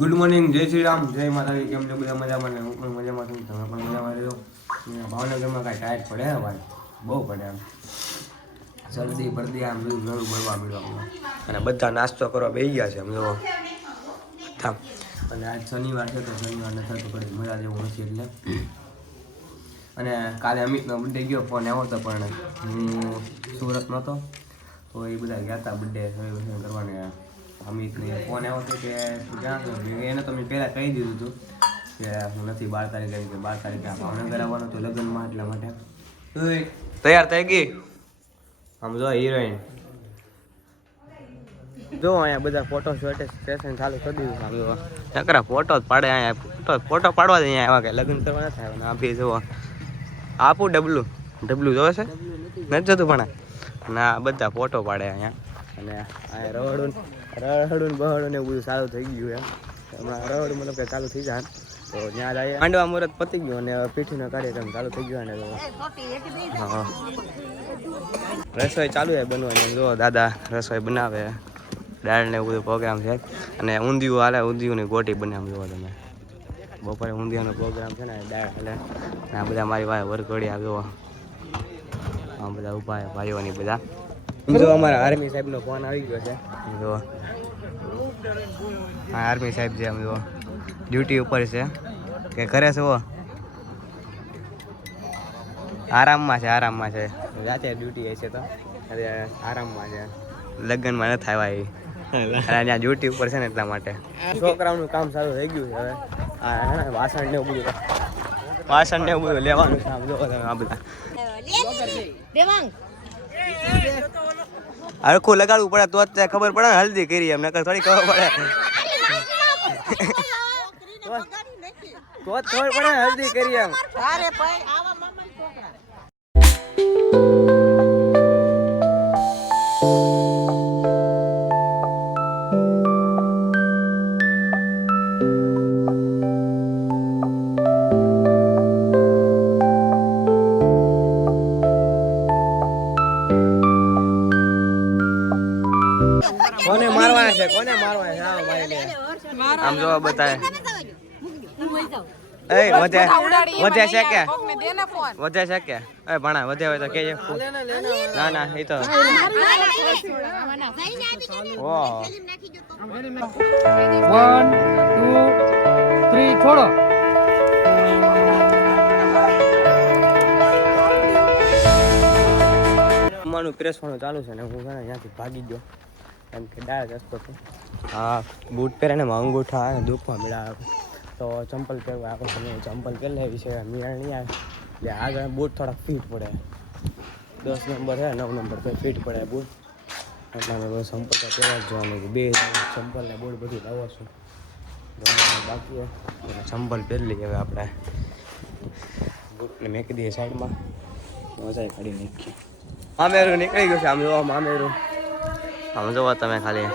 Good morning, જય શ્રી રામ, જય માતાજી. કેમ છો બધા? મજામાં ને? હું પણ મજામાં છું. તમે પણ મજામાં રહ્યો. ભાવનગરમાં કાંઈ ટાઈટ પડે હે ભાઈ, બહુ પડે એમ. શરદી પડતી આમ બધું ઘણું બળવા મળ્યું અને બધા નાસ્તો કરવા બેસી ગયા છે. આમ જો અને આજ શનિવાર છે તો શનિવારને થતું પડે મજા જેવું નથી એટલે. અને કાલે અમિતનો બર્થડે ગયો, ફોન આવ્યો હતો પણ હું સુરત નહોતો તો એ બધા ગયા હતા બર્થડે સેલિબ્રેશન કરવાને. અમિતને ફોન આવ્યો હતો કે ક્યાં છો? એને તો મેં પહેલાં કહી દીધું હતું કે હું નથી 12 તારીખે, કે 12 તારીખે ભાવનગર આવવાનો હતો લગ્નમાં, એટલા માટે. તૈયાર થઈ ગઈ આમ જો હિરોઈન. જો અહીંયા બધા ફોટો સેશન ચાલુ કરી દીધું. આમ જો નકરા ફોટો જ પાડે. અહીંયા ફોટો પાડવા જ અહીંયા આવ્યા કે લગ્ન કરવા નથી આવ્યા. આ બી જુઓ આપું ડબલું જોવે છે નથી જતું પણ ના બધા ફોટો પાડે અહીંયા. અને અહીંયા રવડું બહડું ને એવું બધું ચાલુ થઈ ગયું એમ. હમણાં રવડું મતલબ કે ચાલુ થઈ જાય તો ત્યાં જઈએ. માંડવા મુહૂર્ત પતી ગયો અને પીઠીનો કાર્યક્રમ ચાલુ થઈ ગયો. અને હા રસોઈ ચાલુ છે બનવાની. જો દાદા રસોઈ બનાવે, દાળ ને એવું બધું પ્રોગ્રામ છે. અને ઊંધિયું હાલે, ઊંધિયુંની ગોટી બને. આમ જોવો તમે બપોરે ઊંધિયાનો પ્રોગ્રામ છે ને દાળ હાલે. આ બધા મારી વાય વરઘોડી આવ્યો. આ બધા ઊભા ભાઈઓની બધા. જો અમારા આર્મી સાહેબનો ફોન આવી ગયો છે. જો હા આર્મી સાહેબ છે. આમ જો ડ્યુટી ઉપર છે કે ઘરે છે? આરામમાં છે. જાતે ડ્યુટી હશે તો આરામમાં છે. લગ્નમાં નથી આવ્યા એ ત્યાં ડ્યુટી ઉપર છે ને એટલા માટે. છોકરાઓનું કામ સારું થઈ ગયું છે હવે. આ વાસણ ને એવું બધું લેવાનું છે. આમ જો તમે આ બધા હરખું લગાડવું પડે તો જ ખબર પડે ને હલ્દી કરી. એમ નકર થોડી ખબર પડે તો જ ખબર પડે હલ્દી કરી એમ. કોને મારવાના છે? હા મારી લે. આમ જો બતાય એ વધે છે કે એ ભણા વધે હોય તો કેજે. ના એ તો ઓહો 1 2 3 છોડો. માનું પ્રેસવાનું ચાલુ છે ને હું ત્યાંથી ભાગી ગયો એમ કે ડાયરેક્ટ રસ્તો હતો. હા બૂટ પહેરે ને અંગૂઠા આવે દુખવા મળ્યા તો ચંપલ પહેરવા આખો સમય ચંપલ પહેરી લેવી છે. મિયાણ નહીં આવે એટલે આગળ બૂટ થોડાક ફીટ પડે. 10 નંબર છે, 9 નંબર તો ફીટ પડે બૂટ. એટલા મેં ચંપલ તો પહેરવા જ જોવાનું. 2 ચંપલ ને બૂટ બધું લાવો છું બાકી ચંપલ પહેરી લઈએ હવે આપણે. બૂટને મેકી દઈએ સાઈડમાં. મજા કાઢી નાખીએ. મામેરું નીકળી ગયું છે. આમ જોવા મામેરું આમ જોવા તમે ખાલી.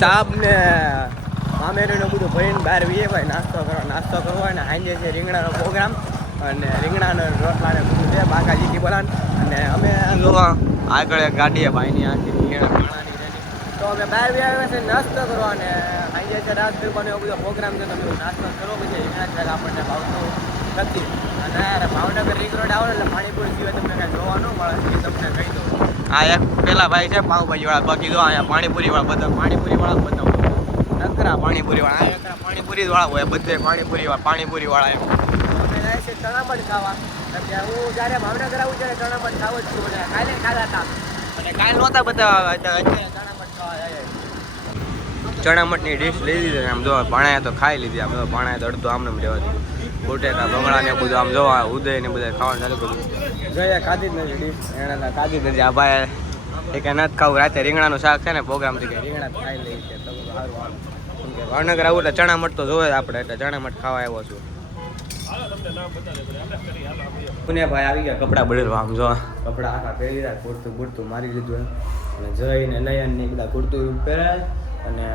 સાપ ને મામેરીનું બધું ભરીને બહાર વીએ ભાઈ નાસ્તો કરવો હોય ને સાંજે છે રીંગણાનો પ્રોગ્રામ અને રીંગણાનો રોટલા ને બધું છે બાકાજીથી બોલાન અને અમે આગળ એક ગાડીએ ભાઈની આખી રીંગણા ખાણાની રેડી તો અમે બહાર વી આવ્યા છે નાસ્તો કરવા અને સાંજે છે રાત ગરબાનો એવો બધો પ્રોગ્રામ છે તમે નાસ્તો કરો પછી રીંગણા શાક આપણને ભાવતું નથી અને યાર ભાવનગર રિંગ રોડ આવો એટલે પાણીપુરી સિવાય તમને કાંઈ જોવા ન મળે એ તમને કહી દઉં. આ એક પેલા ભાઈ છે પાવભાજીવાળા બાકી જો અહીંયા પાણીપુરીવાળા બધા પાણીપુરીવાળા બધા નકરા પાણીપુરીવાળા આ એકરા પાણીપુરીવાળા હોય બધે પાણીપુરીવાળા એમ અમે જાય છે ચણામઠ ખાવા અત્યારે હું જ્યારે ભાવનગર આવું ત્યારે ચણામઠ ખાવ જ છું અને કાલે ખાધા હતા અને કાલે નહોતા બધા અત્યારે ચણામઠ ખાવા જાય ચણામઠની ડીશ લઈ લીધી આમ જો ભાણાએ તો ખાઈ લીધી આમ ભાણાએ તો અડધું આમને રહેવાથી બટેકા ભમણા ને બધું આમ જોવા ઉદય ને બધા ખાવાનું ચાલુ કર્યું જોઈએ ખાધી જ નથી ડીશ એના ખાધી જ નથી આ ભાઈ એ કે નથી ખાવું રાતે રીંગણાનું શાક છે ને પ્રોગ્રામથી કે રીંગણા ખાઈ લઈ છે તો સારું કેમ કે ભાવનગર આવું એટલે ચણામઠ તો જોવે આપણે એટલે ચણામઠ ખાવા આવ્યો છું. ભાઈ આવી ગયા કપડાં બદલવા આમ જો કપડાં આખા પહેરી રહ્યા કુર્તું મારી લીધું અને જઈને નયન ને બધા કુર્તું પહેરાય અને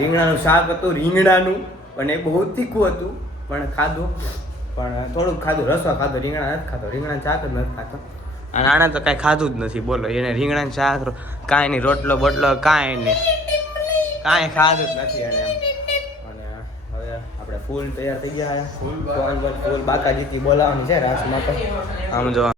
રીંગણાનું શાક હતું રીંગણાનું અને એ બહુ તીખું હતું પણ ખાધું પણ થોડુંક ખાધું રસો ખાધો રીંગણા નથી ખાતો રીંગણાનું શાક જ નથી ખાતો અને આણે તો કાંઈ ખાધું જ નથી બોલો એને રીંગણાનું શાક કાંઈ નહીં રોટલો બોટલો કાંઈ નહીં કાંઈ ખાધું જ નથી એને એમ અને હવે આપણે ફૂલ તૈયાર થઈ ગયા ફૂલ બાકાજીથી બોલાવવાની છે રાસમાં તો આમ જો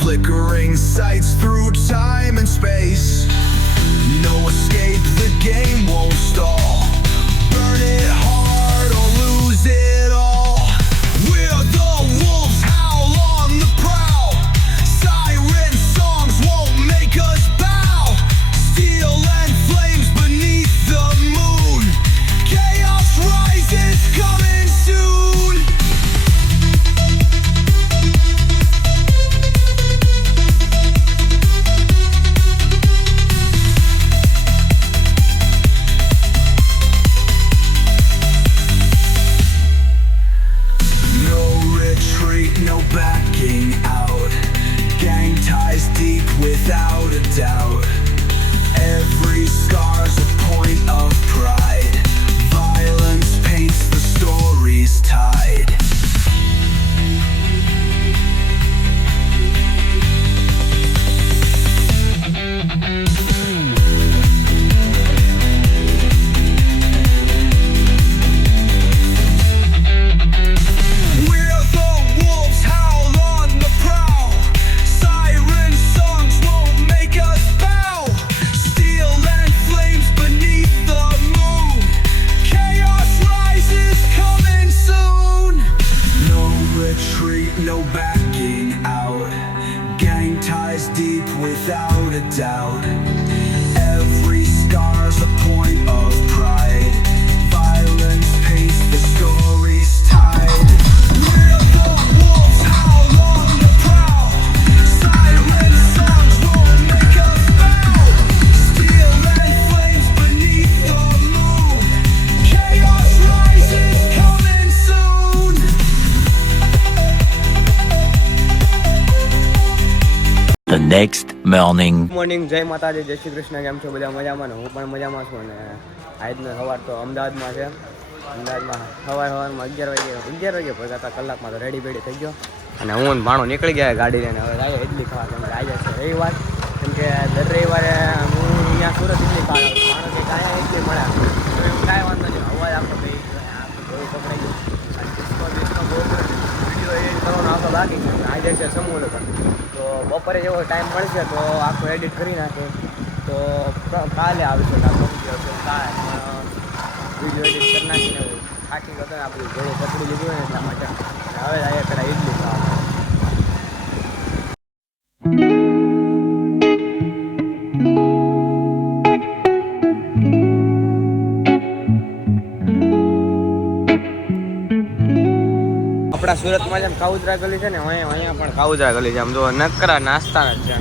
flickering sights through time and space. No escape, the game won't stall. Burn it hard or lose it all. We're the wolves, howl on the prowl. Siren songs won't make us bow. Steel and flames beneath the moon. Chaos rises, coming soon. No backing out. Gang ties deep without a doubt. Every scar's a point of pride. Violence paints the story's tide. No backing out. Gang ties deep without a doubt. Every scar's a point of pride. Violence paints the story's tide. We're the wolves, howl on the prowl. Siren songs won't make us bow. Steel and flames beneath the moon. Chaos rises, coming soon. The next morning. Morning, જય માતાજી, જય શ્રી કૃષ્ણ. કેમ છો બધા? મજામાં ને? હું પણ મજામાં છું. અને આજનો સવાર તો અમદાવાદમાં છે. અમદાવાદમાં સવારમાં 11 વાગે પહોંચ્યા. કલાકમાં તો રેડી બેડી થઈ ગયો. અને હું ભાણો નીકળી ગયા ગાડી લઈને. હવે જાય ઇડલી ખાવા. કેમ કે આજે છે રવિવાર. કેમ કે દર રવિવારે હું અહીંયા સુરત ઇડલી ખાવા ભાણો કે કાંઈ ઇડલી મળ્યા તો એવું કાંઈ વાંધો નહીં. અવાજ આખો બે ગળું પકડાઈ ગયું. વિડીયો એડિટ કરવાનો આખો બાકી છે. આજે છે સમૂહ લગ્ન. તો બપોરે જેવો ટાઈમ મળશે તો આખું એડિટ કરી નાખે. તો કાલે આવશે કાલે વિડીયો એડિટ કરી નાખીને થાકી ગયો ને આપણું ઘોડું પકડી લીધું હોય ને એટલા માટે. હવે અહીંયા કડા ઇડલી ખાવા. આપણા સુરતમાં જેમ કાઉદરા ગલી છે ને અહીંયા પણ કાઉદરા ગલી છે. આમ જો નકરા નાસ્તા જ છે.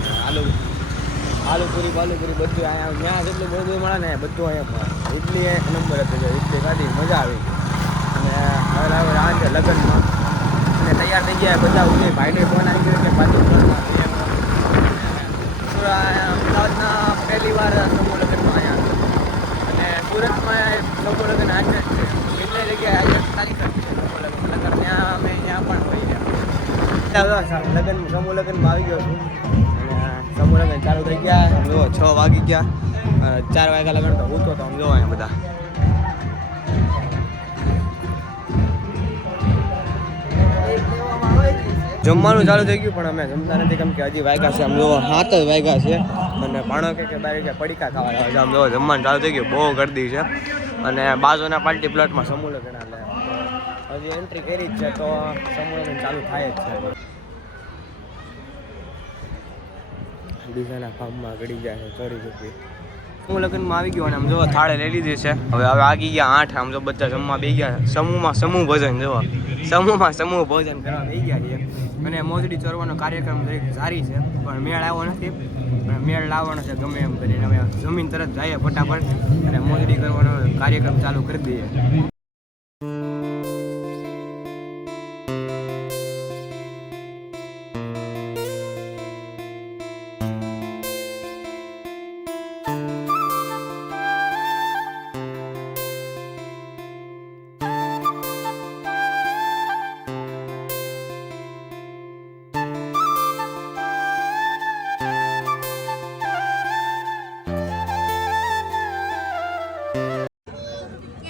આલુપુરી બાલુપુરી બધું અહીંયા ત્યાં જેટલું બધું મળે ને બધું અહીંયા મળે. ઇડલી એક નંબર હતી. ઇડલી ખાધી મજા આવી. અને હવે આ છે લગ્નમાં અને તૈયાર થઈ ગયા બધા. ઉઠી ભાઈને ફોન આવી ગયો કે પાછું અમદાવાદના પહેલી વાર સમૂહ લગ્નમાં અહીંયા અને સુરતમાં સમૂહ લગ્ન આજે જ છે. એટલે જગ્યાએ આજે તારીખ જ છે સમૂહ લગ્ન. ત્યાં અમે ત્યાં પણ હોઈ ગયા. લગ્ન સમૂહ લગ્નમાં આવી ગયો છું. અને સમૂહ લગ્ન ચાલુ થઈ ગયા. જો 6 વાગી ગયા. 4 વાગ્યા લગ્ન તો હું તો આમ જોવા અહીંયા બધા. જમવાનું ચાલુ થઈ ગયું પણ અમે જમતા નથી. કેમ કે હજી વાગ્યા છે આમ જોવો 7 જ વાગ્યા છે. અને ભાણો કે બારે કે પડીકા ખાવા આવે છે. આમ જોવો જમવાનું ચાલુ થઈ ગયું. બહુ ગર્દી છે. અને બાજુના પાર્ટી પ્લોટમાં સમૂહ લગ્ન એટલે હજી એન્ટ્રી કરી જ છે તો સમૂહ લગ્ન ચાલુ થાય જ છે. બીજાના ફાર્મમાં ગળી જાય છે ચોરી છોકરી. સમૂહ લગ્નમાં આવી ગયો અને આમ જોવો થાળે લઈ લીધી છે. હવે આગી ગયા 8. આમ જો બધા જમવા બે ગયા. સમૂહ ભોજન જોવો. સમૂહ ભોજન કરવા બે ગયા છે. અને મોજડી ચોરવાનો કાર્યક્રમ સારી છે પણ મેળ આવ્યો નથી. પણ મેળ લાવવાનો છે ગમે એમ કરીને. હવે જમીન તરત જઈએ ફટાફટ અને મોજડી કરવાનો કાર્યક્રમ ચાલુ કરી દઈએ.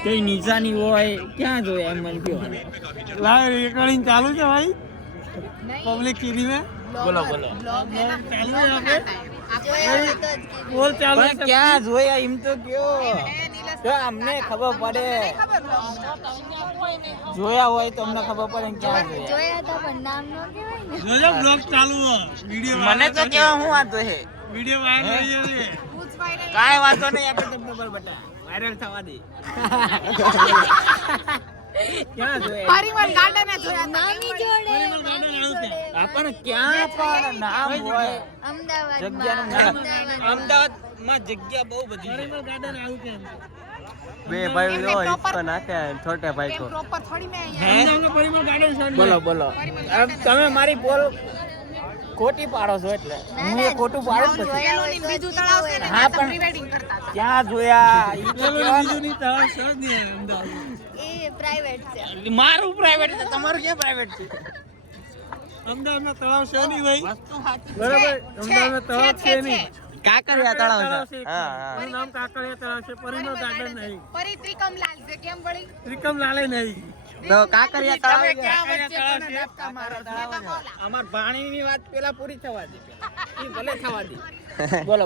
કઈ નિશાની હોય ક્યાં જોયા એમ મને કયો લાવ રેકોર્ડિંગ ચાલુ છે ભાઈ પબ્લિક ટીવી में બોલો બોલ ચાલુ છે ક્યાં જોયા એમ તો કયો તો અમને ખબર પડે જોયા હોય તો અમને ખબર પડે ક્યાં જોયા તો પણ નામ નો કહેવાય ને. જોજો બ્લોગ ચાલુ વિડિયો મને તો કેવા હું વાતો છે વિડિયો વાયરલ થઈ જશે કાઈ વાતો નહીં આપણે તમને પર બટા વાયરલ થવા દે ક્યાં જોયા પરિમલ ગાર્ડન જોયા નામી જોડે આપણ ક્યાં પણ નામ હોય અમદાવાદ અમદાવાદમાં જગ્યા બહુ બધી પરિમલ ગાર્ડન આવું છે બે ભાઈ જો ઇસકો નાખે છોટે ભાઈ કો પ્રોપર થોડી મેં અમદાવાદનો પરિમલ ગાર્ડન બોલો તમે મારી બોલ ખોટી પાડો છો એટલે હું એ ખોટું પાડું પછી બીજું તળાવ છે ને હા પણ પ્રીવેડિંગ કરતા ક્યાં જોયા બીજું ની તળાવ છે જ નહીં અમદાવાદ એ પ્રાઇવેટ છે મારું પ્રાઇવેટ છે તમારું ક્યાં પ્રાઇવેટ છે અમદાવાદમાં તળાવ છે નહીં ભાઈ બરાબર અમદાવાદમાં તળાવ છે નહીં કાકરિયા તળાવ છે. હા એનું નામ કાકરિયા તળાવ છે પરિમલ ગાર્ડન નહીં પરી ત્રિકમલાલ છે કેમ વળી ત્રિકમલાલે નહીં તો કાકરિયા તળાવ છે. અમાર ભાણીની વાત પેલા પૂરી થવા દે ઈ ભલે થવા દે બોલો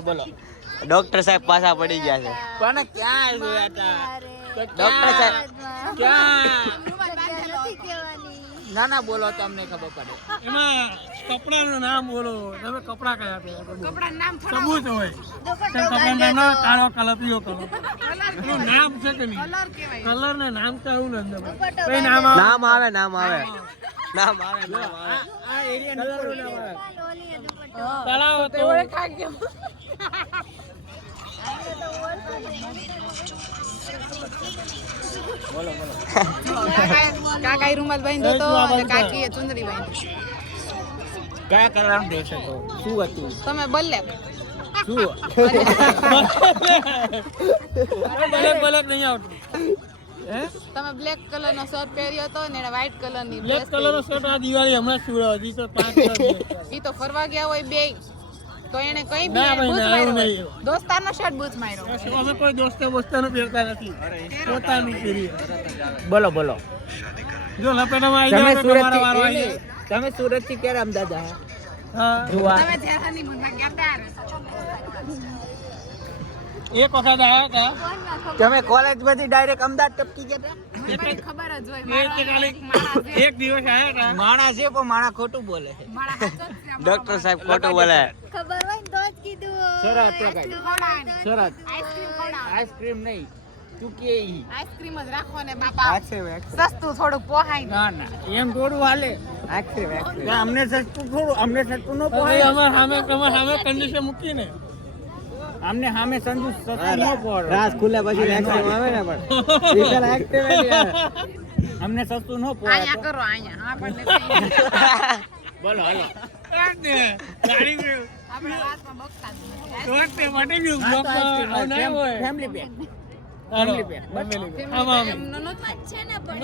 ડોક્ટર સાહેબ પાછા પડી ગયા છે. પણ ક્યાં જોયા હતા ડોક્ટર સાહેબ ક્યાં નથી કહેવાની. ના બોલો તમને ખબર પડે એમાં કપડાનું નામ બોલો તમે કપડા કયા પહેરો કપડાનું નામ સબૂત હોય દુપટ્ટો કપડાનું નામ કાળો કલર પીળો કલર એનું નામ છે કે નહીં કલર કહેવાય કલર ને નામ તો એવું નથી દુપટ્ટો કઈ નામ આવે? નામ આવે આ એરિયા કલરનું નામ આવે ઓલી દુપટ્ટો તળાવ તો કાકાએ રૂમાલ બાંધ્યો તો અને કાકીએ ચુંદડી બાંધી. કયા કલર દેશે તો શું હતું તમે બ્લેક શું બ્લેક નહીં આવતું હે તમે બ્લેક કલર નો શર્ટ પહેર્યો હતો ને વ્હાઈટ કલર ની બ્લેક કલર નો શર્ટ આ દિવાળી હમણાં સીવડાવ્યો હજી તો 5 ઈ તો ફરવા ગયા હોય બે તો એને કઈ ના બી ભાઈ, બૂચ ના, માર્યો એવું હોય. નહીં. દોસ્તારનો શર્ટ બૂચ માર્યો અમે કોઈ દોસ્તો બોસ્તાનું પહેરતા નથી પોતાનું પહેરીએ બોલો બોલો જો લપેટામાં આવી જાવ તો તમારા વારો આવી જાય. તમે સુરત થી ક્યારે અમદાવાદ આવ્યા? હા તમે જ્યારે હનીમૂનમાં ગયા હતા એક વખત આવ્યા હતા તમે કોલેજ માંથી ડાયરેક્ટ અમદાવાદ ટપકી ગયા હતા? મને ખબર જ હોય એ મારા તે ખાલી એક દિવસ આવ્યા હતા માણસ છે પણ માણસ ખોટું બોલે છે. મારા હાચો જ છે. ડોક્ટર સાહેબ ખોટું બોલે ખબર હોય ને તો જ કીધું સરસ ટકાય. ખવડાવવાની. સરસ આઈસ્ક્રીમ ખવડાવવાની. આઈસ્ક્રીમ નહીં તું કે ઈ. આઈસ્ક્રીમ જ રાખો ને બાપા સસ્તું થોડુંક પોહાય ના ના એમ થોડું હાલે અમને સસ્તું થોડું અમને સસ્તું ન પોહાય અમારે સામે કંડિશન મૂકીને અમને સામે સંજુ સસ્તું ન પોહાય રાસ ખુલે પછી એક્સેમ આવે ને પણ અમને સસ્તું ન પોહાય અહીંયા કરો અહીંયા આપણને બોલો હાલો ગાડી આપણા વાતમાં બગતા જ નથી. તો તે માટે ગયું બ્લોકમાં આવું ના હોય ફેમિલી પેક હાલો ફેમિલી પેક. આમાં એમનો નહોતો જ છે ને પણ